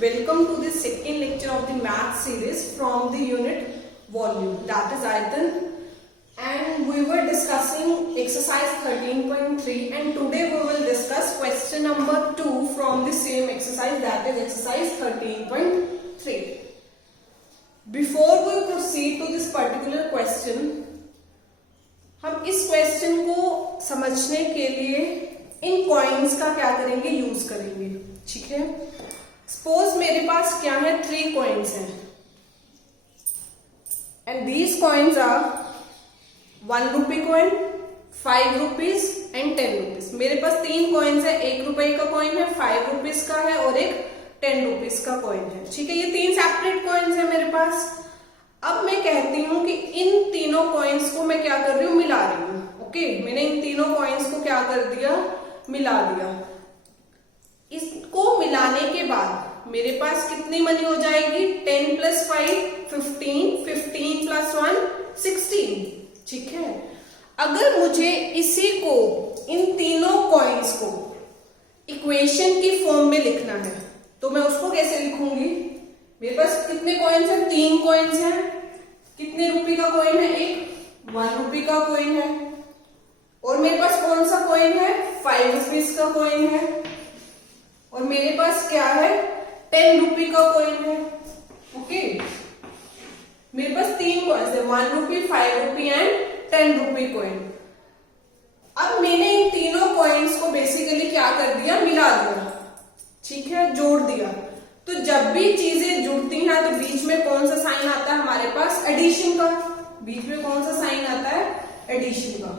welcome to the second lecture of the math series from the unit volume, that is Aayatan, and we were discussing exercise 13.3 and today we will discuss question number 2 from the same exercise, that is exercise 13.3. Before we proceed to this particular question, हम इस question को समझने के लिए इन coins का क्या करेंगे, use करेंगे. ठीक है, सपोज मेरे पास क्या है, 3 कॉइन्स हैं and these coins are 1 rupee coin, 5 rupees and 10 rupees. मेरे पास 3 कॉइन्स है, 1 रुपए का कॉइन है, 5 रुपीज का है और एक 10 रुपीज का कॉइन है. ठीक है, ये 3 सेपरेट कॉइन्स है मेरे पास. अब मैं कहती हूं कि इन तीनों कॉइन्स को मैं क्या कर रही हूं, मिला रही हूं. ओके, मैंने इन तीनों कॉइन्स को क्या कर दिया, मिला दिया. इसको मिलाने के बाद मेरे पास कितनी मनी हो जाएगी, 10 प्लस 5 15, 15 प्लस 1 16. ठीक है, अगर मुझे इसी को, इन तीनों कॉइन्स को इक्वेशन की फॉर्म में लिखना है तो मैं उसको कैसे लिखूंगी. मेरे पास कितने कॉइन्स हैं, 3 कॉइन्स हैं. कितने रुपए का कॉइन है, एक 1 रुपए का कॉइन है और मेरे पास कौन सा कॉइन है, 5 रुपीज का कॉइन है और मेरे पास क्या है, 10 रुपए का कॉइन है. ओके, मेरे पास 3 कॉइन्स है, 1 रुपी, 5 रुपी एंड 10 रुपी कॉइन. अब मैंने इन तीनों कॉइन्स को बेसिकली क्या कर दिया, मिला दिया. ठीक है, जोड़ दिया. तो जब भी चीजें जुड़ती हैं तो बीच में कौन सा साइन आता है हमारे पास, एडिशन का. बीच में कौन सा साइन आता है, एडिशन का.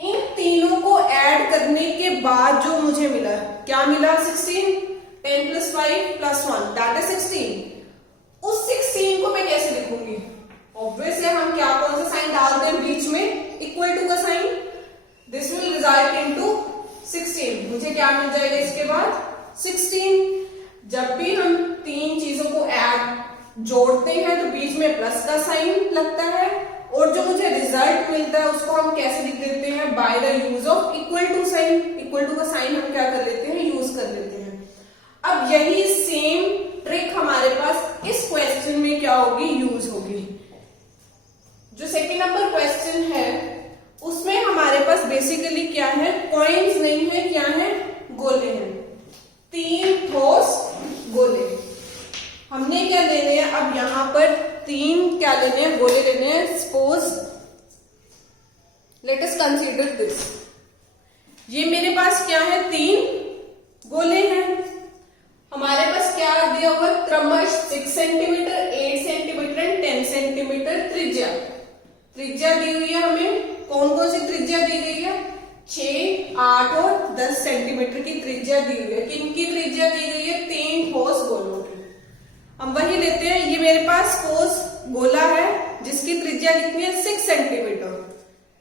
इन तीनों को ऐड करने के बाद जो मुझे मिला, क्या मिला, 16. 10 प्लस 5 प्लस 1 दैट इज 16. उस 16 को मैं कैसे लिखूंगी, ऑब्वियस है हम क्या, कौन सा साइन डालते हैं बीच में, इक्वल टू का sign. This will result into 16. मुझे क्या मिल जाएगा इसके बाद, 16. जब भी हम 3 चीजों को ऐड जोड़ते हैं तो बीच में प्लस का साइन लगता है और जो मुझे रिजल्ट मिलता है उसको हम कैसे लिख देते हैं, by the use of equal to sign. Equal to का साइन हम क्या कर लेते हैं, यूज कर लेते हैं. अब यही सेम ट्रिक हमारे पास इस क्वेश्चन में क्या होगी, यूज होगी. जो सेकेंड नंबर क्वेश्चन है उसमें हमारे पास बेसिकली क्या है, कॉइन्स नहीं है, क्या है, गोले हैं. 3 ठोस गोले. हमने क्या लेने हैं, अब यहां पर 3 क्या लेने हैं, गोले लेने हैं. Suppose let us consider this. ये मेरे पास क्या है, 3 गोले हैं. हमारे पास क्या दिया हुआ, क्रमश 6 सेंटीमीटर, 8 सेंटीमीटर एंड 10 सेंटीमीटर त्रिज्या. त्रिज्या दी हुई है हमें. कौन कौन सी त्रिज्या दी गई है, 6, 8 और 10 सेंटीमीटर की त्रिज्या दी हुई है. किनकी त्रिज्या दी गई है, 3 ठोस गोलों की. हम वही लेते हैं. ये मेरे पास ठोस गोला है जिसकी त्रिज्या कितनी है, 6 सेंटीमीटर.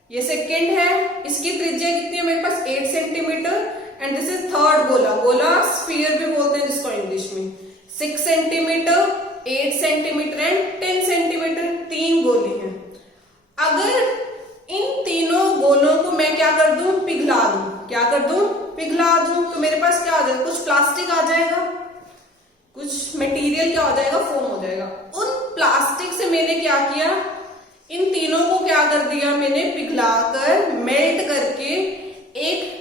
ये सेकेंड है, इसकी त्रिज्या कितनी है मेरे पास, 8 centimetre. And this is third गोला. गोला स्फीयर भी बोलते हैं जिसको इंग्लिश में. 6 सेंटीमीटर, 8 सेंटीमीटर एंड 10 सेंटीमीटर. 3 गोली हैं. अगर इन तीनों गोलों को मैं क्या कर दूं, पिघला दूं. क्या कर दूं, पिघला दूं. तो मेरे पास क्या आ जाएगा, कुछ प्लास्टिक आ जाएगा, कुछ मटेरियल क्या हो जाएगा, फोम हो जाएगा. उन प्लास्टिक से मैंने क्या किया, इन तीनों को क्या कर दिया, मैंने पिघलाकर मेल्ट करके एक,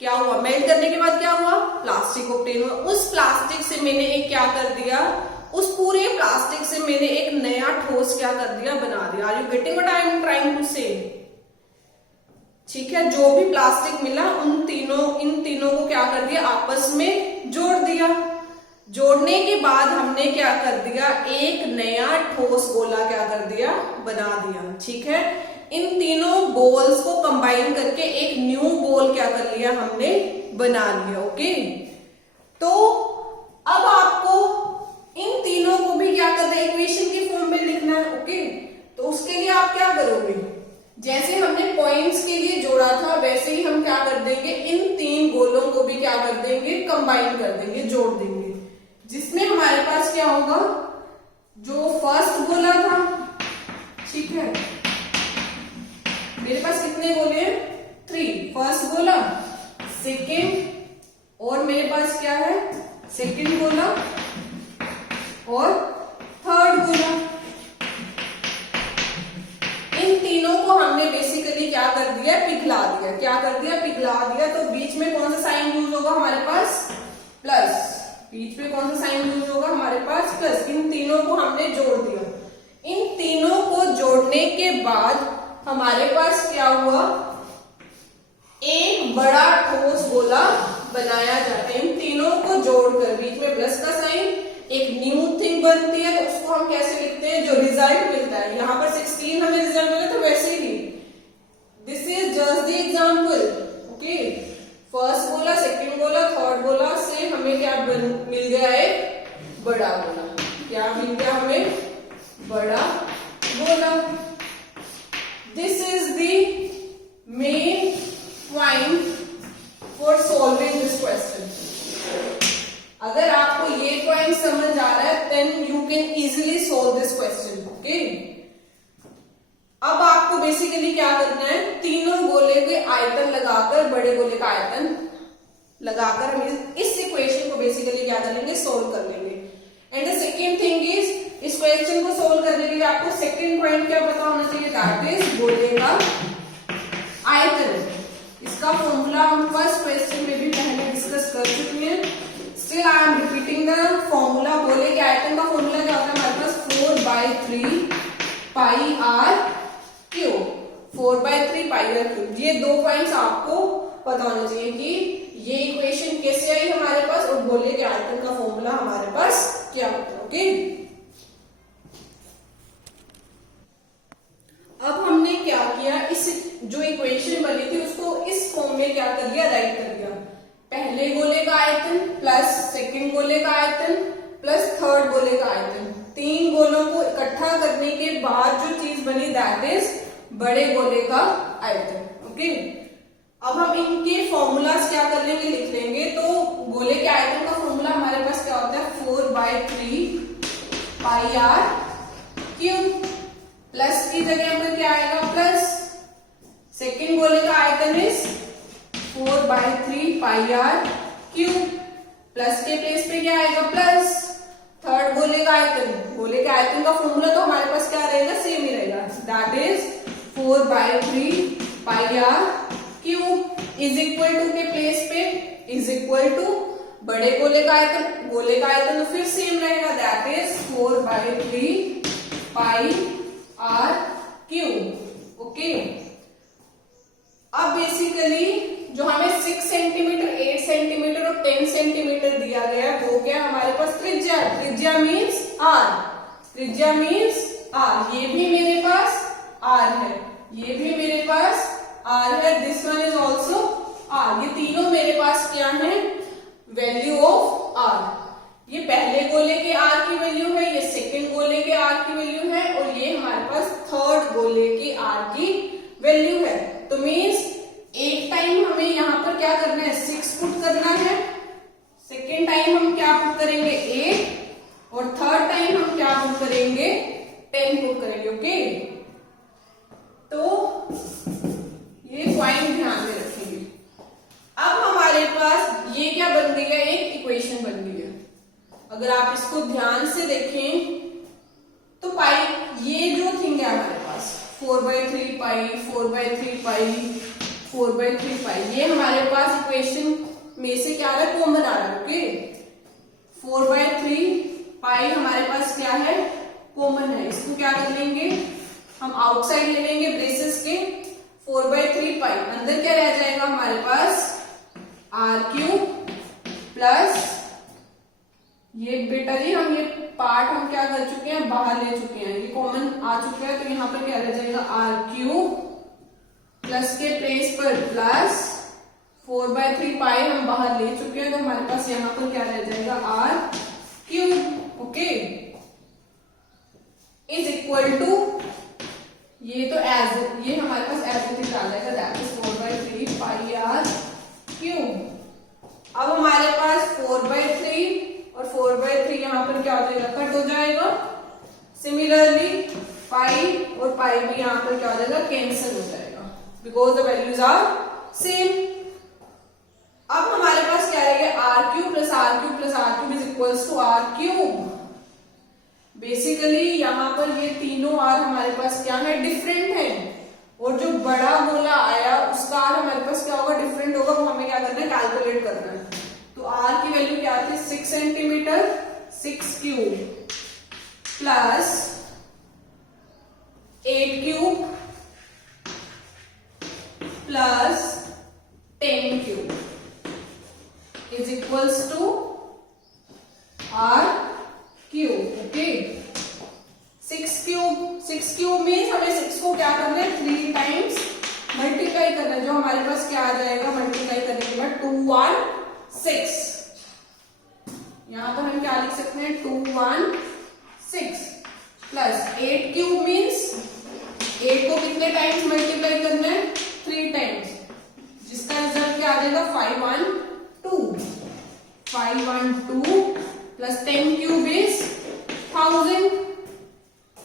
क्या हुआ, मेल्ट करने के बाद क्या हुआ, प्लास्टिक ऑब्टेन हुआ. उस प्लास्टिक से मैंने एक क्या कर दिया, उस पूरे प्लास्टिक से मैंने एक नया ठोस क्या कर दिया, बना दिया. Are you getting what I am trying to say. ठीक है, जो भी प्लास्टिक मिला इन तीनों को क्या कर दिया, आपस में जोड़ दिया. जोड़ने के बाद हमने क्या कर दिया, एक नया ठोस गोला क्या कर दिया, बना दिया. ठीक है, इन तीनों बॉल्स को कंबाइन करके एक न्यू बॉल क्या कर लिया, हमने बना लिया. ओके, तो अब आपको इन तीनों को भी क्या करना है, इक्वेशन की फॉर्म में लिखना है. ओके, तो उसके लिए आप क्या करोगे, जैसे हमने पॉइंट्स के लिए जोड़ा था वैसे ही हम क्या कर देंगे, इन 3 गोलों को भी क्या कर देंगे, कंबाइन कर देंगे, जोड़ देंगे. जिसमें हमारे पास क्या होगा, जो फर्स्ट गोला था, ठीक है, मेरे पास कितने गोले हैं, 3. फर्स्ट गोला, सेकेंड और मेरे पास क्या है, सेकंड गोला और थर्ड गोला। इन तीनों को हमने बेसिकली क्या कर दिया, पिघला दिया। क्या कर दिया, पिघला दिया। तो बीच में कौन सा साइन यूज होगा हमारे पास, प्लस। बीच में कौन सा साइन यूज होगा हमारे पास, प्लस। इन तीनों को हमने जोड़ दिया। इन तीनों को जोड़ने के बाद हमारे पास क्या हुआ, एक बड़ा ठोस गोला बनाया जाता है। इन तीनों को जोड़कर बीच में प्लस का साइन, एक न्यू थिंग बनती है। तो उसको हम कैसे लिखते हैं, जो रिजल्ट मिलता है, यहाँ पर 16 हमें रिजल्ट मिला, तो वैसे ही this is just the example. Okay, first गोला, सेकंड गोला, थर्ड गोला से हमें क्या मिल गया, एक बड़ा गोला। क्या मिल गया हमें, बड़ा गोला। This is the main point for solving this question. अगर आपको ये पॉइंट समझ आ रहा है, then you can easily solve this question. Okay, अब आपको बेसिकली क्या करना है, तीनों गोले के आयतन लगाकर, बड़े गोले का आयतन लगाकर हम इस इक्वेशन को बेसिकली क्या करेंगे, सोल्व कर लेंगे। And the second thing is, इस क्वेश्चन को सोल्व करने के लिए आपको सेकेंड पॉइंट क्या पता होना चाहिए, दैट इज गोले का आयतन। इसका फॉर्मूला हम फर्स्ट क्वेश्चन में भी पहले डिस्कस कर चुके हैं। Still I am repeating the formula. गोले के आयतन का फॉर्मूला क्या होता है हमारे पास, 4/3 pi r cube. 4/3 pi r cube. ये दो पॉइंट्स आपको पता होना चाहिए कि ये इक्वेशन कैसे आई हमारे पास, और गोले के आयतन का फॉर्मूला हमारे पास क्या होता है। ओके, अब हमने क्या किया, इस जो इक्वेशन बनी थी उसको इस फॉर्म में क्या कर दिया, राइट कर दिया। पहले गोले का आयतन प्लस सेकंड गोले का आयतन प्लस थर्ड गोले का आयतन, तीन गोलों को इकट्ठा करने के बाद जो चीज बनी, दैट इज बड़े गोले का आयतन। ओके, अब हम इनके फॉर्मूलाज क्या कर लेंगे, लिख लेंगे। तो गोले के आयतन का फॉर्मूला हमारे पास क्या होता है, 4/3 पाई आर क्यूब। प्लस की जगह पर क्या आएगा, प्लस। सेकेंड गोले का आयतन is 4/3 pi r cube. Plus के प्लेस पे क्या आएगा, प्लस। थर्ड गोले का आयतन, गोले के आयतन का फॉर्मूला तो हमारे पास क्या रहेगा, सेम ही रहेगा, that is 4/3 pi r cube is equal to के प्लेस पे इज इक्वल टू बड़े गोले का आयतन। गोले का आयतन तो फिर सेम रहेगा, that is 4/3 pi r cube. Okay, अब बेसिकली जो हमें 6 सेंटीमीटर, 8 सेंटीमीटर और 10 सेंटीमीटर दिया गया है, वो क्या हमारे पास, त्रिज्या। त्रिज्या मीन्स आर, त्रिज्या मीन्स आर। ये भी मेरे पास आर है, ये भी मेरे पास आर है, this one is also r. ये तीनों मेरे पास क्या है, वैल्यू ऑफ आर। ये पहले गोले के आर की वैल्यू है, ये सेकेंड गोले के आर की वैल्यू है, और ये हमारे पास थर्ड गोले के आर की वैल्यू है। तो मीन्स एक टाइम हमें यहाँ पर क्या करना है, 6 पुट करना है। सेकेंड टाइम हम क्या पुट करेंगे, 8, और थर्ड टाइम हम क्या पुट करेंगे, 10 पुट करेंगे। ओके, तो ये पॉइंट ध्यान में रखेंगे। अब हमारे पास ये क्या बन गई है, एक इक्वेशन बन गई है। अगर आप इसको ध्यान से देखें तो पाई, ये जो थिंग है हमारे पास 4/3 पाई, 4/3 पाई, 4/3 पाई, ये हमारे पास इक्वेशन में से क्या आ रहा है, कॉमन आ रहा है। ओके, 4/3 पाई हमारे पास क्या है, कॉमन है। इसको क्या कर लेंगे, हम आउटसाइड ले लेंगे ब्रेसेस के। 4/3 पाई अंदर क्या रह जाएगा हमारे पास, आर क्यूब प्लस, ये बेटा जी हम ये पार्ट हम क्या कर चुके हैं, बाहर ले चुके हैं, ये कॉमन आ चुका है। तो यहाँ पर क्या रह जाएगा, आर क्यूब प्लस के प्लेस पर प्लस 4/3 पाई हम बाहर ले चुके हैं, तो हमारे पास यहाँ पर क्या रह जाएगा, r cube. Okay, is equal to, ये तो एज, ये हमारे पास एज इट इज आ जाएगा, that is 4/3 pi r cube. अब हमारे पास 4/3 और 4/3 यहाँ पर क्या हो जाएगा, कट हो जाएगा। सिमिलरली पाई और पाई भी यहाँ पर क्या हो जाएगा, कैंसिल हो जाएगा, because the values are same. अब हमारे पास क्या रहेगा, r cube plus r cube plus r cube r हमारे पास क्या है, डिफरेंट है, और जो बड़ा गोला आया उसका आर हमारे पास क्या होगा, डिफरेंट होगा, वो हमें क्या करना है, कैलकुलेट करना है। तो आर की वैल्यू क्या आती है, 6 centimetre 6 cube plus 8 cube plus 10 cube is equals to are cube. Okay, 6 cube means हमें 6 को क्या करना है, 3 टाइम्स मल्टीप्लाई करना है, जो हमारे पास क्या आ जाएगा, मल्टीप्लाई करने के बाद 2 1 6। यहां पर हम क्या लिख सकते हैं, 2 1 6 प्लस 8 क्यूब मीन्स 8 को कितने टाइम्स मल्टीप्लाई करना है, 3 टाइम्स, जिसका रिजल्ट क्या आ जाएगा, 5 1 2 5 1 2 plus 10 cube is 1000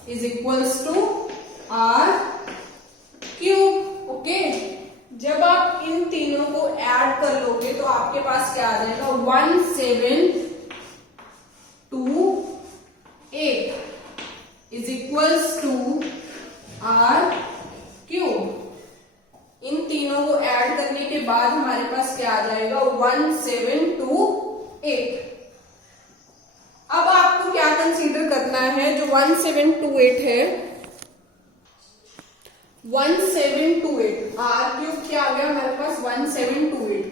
is equals to are cube. Okay, जब आप इन तीनों को ऐड कर लोगे तो आपके पास क्या आ जाएगा, 1728 is equals to are cube. इन तीनों को ऐड करने के बाद हमारे पास क्या आ जाएगा, 1728। अब आपको क्या कंसीडर करना है, जो 1728 है, 1728 आर क्यूब क्या आ गया हमारे पास, 1728।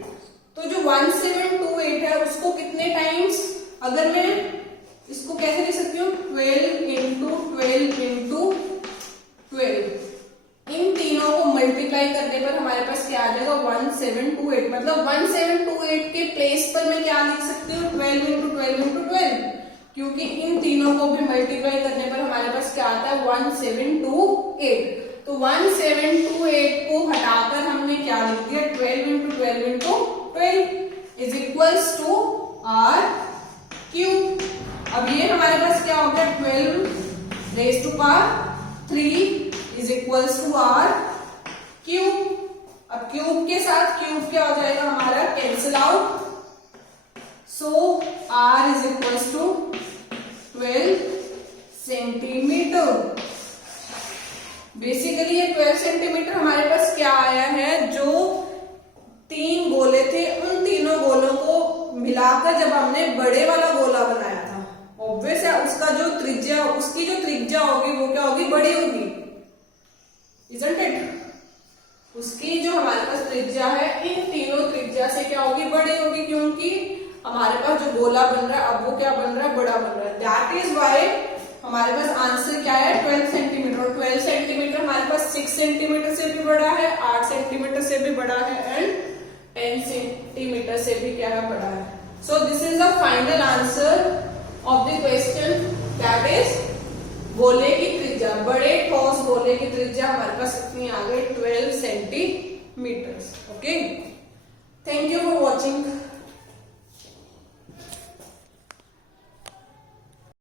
तो जो 1728 है उसको कितने टाइम्स, अगर मैं इसको कैसे लिख सकती हूँ, 12 इंटू 12 इंटू 12, इन तीनों को मल्टीप्लाई करने पर हमारे पास क्या आ जाएगा, 1728। मतलब 1728 के प्लेस पर मैं क्या लिख सकती हूँ, 12 इंटू 12 इंटू 12, क्योंकि इन तीनों को भी मल्टीप्लाई करने पर हमारे पास क्या आता है, 1728। तो 1728 को हटाकर हमने क्या लिख दिया, 12 into 12 into 12 is equals to are cube. अब ये हमारे पास क्या हो गया, 12 raise to power 3 is equals to are cube. अब क्यूब के साथ क्यूब क्या हो जाएगा हमारा, cancel out, so R is equals to 12 centimetre. Basically ये 12 सेंटीमीटर हमारे पास क्या आया है, जो 3 गोले थे उन तीनों गोलों को मिलाकर जब हमने बड़े वाला गोला बनाया था, ऑब्वियस है उसका जो त्रिज्या, उसकी जो त्रिज्या होगी वो क्या होगी, बड़ी होगी, इजंट इट। उसकी जो हमारे पास त्रिज्या है इन तीनों त्रिज्या से क्या होगी, बड़ी होगी, क्योंकि हमारे पास जो गोला बन रहा है अब वो क्या बन रहा है, बड़ा बन रहा है। दैट इज वाई हमारे पास आंसर क्या है, 12 सेंटीमीटर। और 12 सेंटीमीटर हमारे पास 6 सेंटीमीटर से भी बड़ा है, 8 सेंटीमीटर से भी बड़ा है, एंड 10 सेंटीमीटर से भी क्या है, बड़ा है। So this is the final answer of the question, that is गोले की त्रिज्या, बड़े ठोस गोले की त्रिज्या हमारे पास कितनी आ गई, 12 centimetre. Okay, thank you for watching.